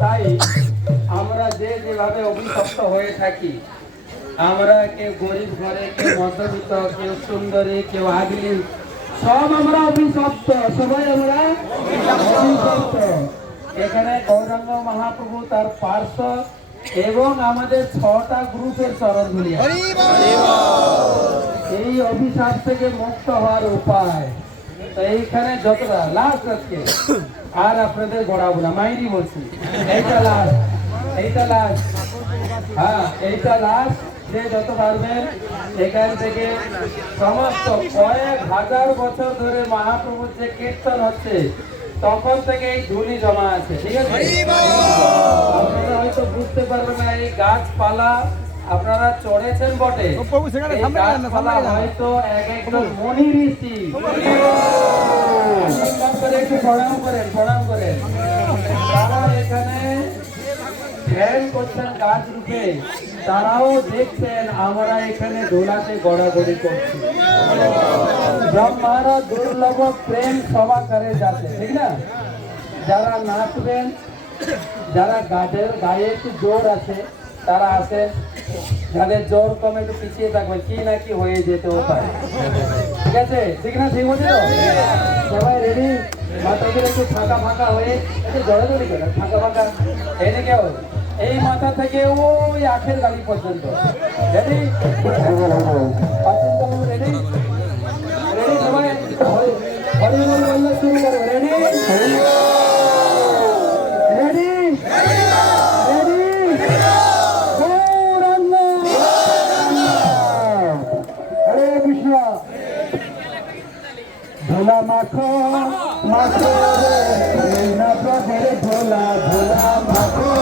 তাই আমরা যে যেভাবে অভিশপ্ত হয়ে থাকি, আমরা কেউ গরিব ঘরে, কেউ কেউ সুন্দরী, কেউ সব আমরা অভিশপ্ত, সবাই আমরা এখানে গৌরাঙ্গ মহাপ্রভু তার পার্শ্ব এবং আমাদের ছটা গ্রুপের চরণ ধুলি এই অভিশাপ থেকে মুক্ত হওয়ার উপায়। তো এইখানে যতটা লাস্ট আজকে আর আপনাদের গড়াবো না মাইরি বলছি এইটা লাস্ট এইটা লাস্ট হ্যাঁ এইটা লাস্ট যে যত পারবেন এখান থেকে সমস্ত কয়েক হাজার বছর ধরে মহাপ্রভুর যে কীর্তন হচ্ছে তখন থেকে এই ধুলি জমা আছে ঠিক আছে? আপনারা হয়তো বুঝতে পারবেন না এই গাছপালা আপনারা চড়েছেন বটে। হয়তো এক একজন মনি ঋষি করে একটু প্রণাম করেন প্রণাম করেন। তারা এখানে ধ্যান করছেন গাছ রূপে তারাও দেখছেন আমরা এখানে দোলাতে গড়াগড়ি করছি। ব্রহ্মার দুর্লভ প্রেম সভা করে যাচ্ছে ঠিক না? যারা নাচবেন যারা গাদের গায়ে একটু জোর আছে তারা আসেন যাদের জোর কম একটু পিছিয়ে থাকবে কি না কি হয়ে যেতেও পারে। ঠিক আছে? ঠিক না, ঠিক বলছি তো? সবাই রেডি মাথাগুলো একটু ফাঁকা ফাঁকা হয়ে, একটু জড়ে জড়ি করে, ফাঁকা ফাঁকা। এদিকেও এই মাথা থেকে ওই আখের গাড়ি পর্যন্ত। রেডি রেডি রেডি সবাই? হরি হরি বললে শুরু রেডি রেডি মাখো মাখো না প্রভের ভোলা ভোলা মাখো।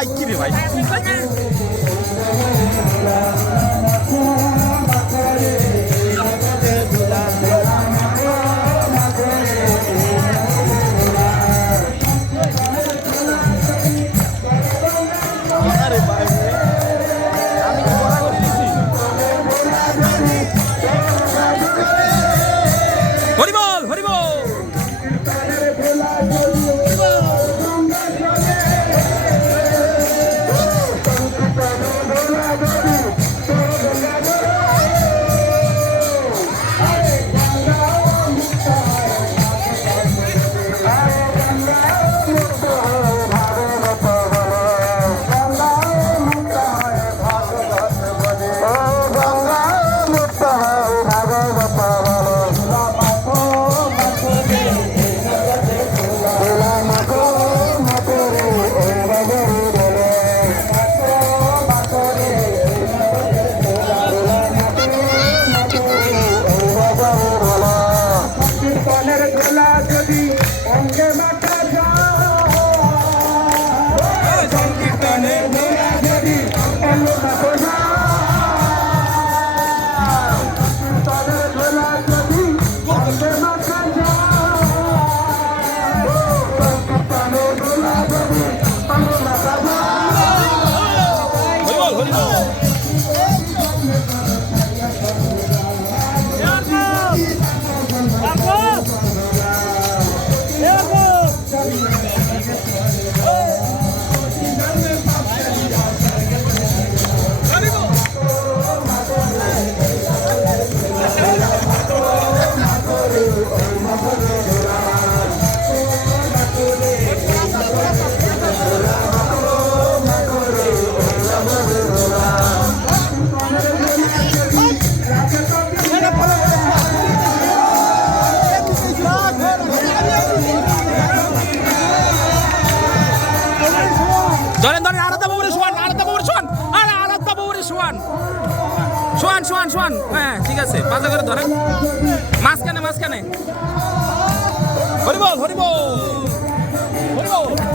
ভাই কি রে ভাই? কীর্তনের গোলা যদি অঙ্গে মাথা যায়। শোয়ান শোয়ান শোয়ান হ্যাঁ ঠিক আছে। পাঁচা করে ধরেন। মাঝখানে মাঝখানে। হরিবল হরিবল হরিবল।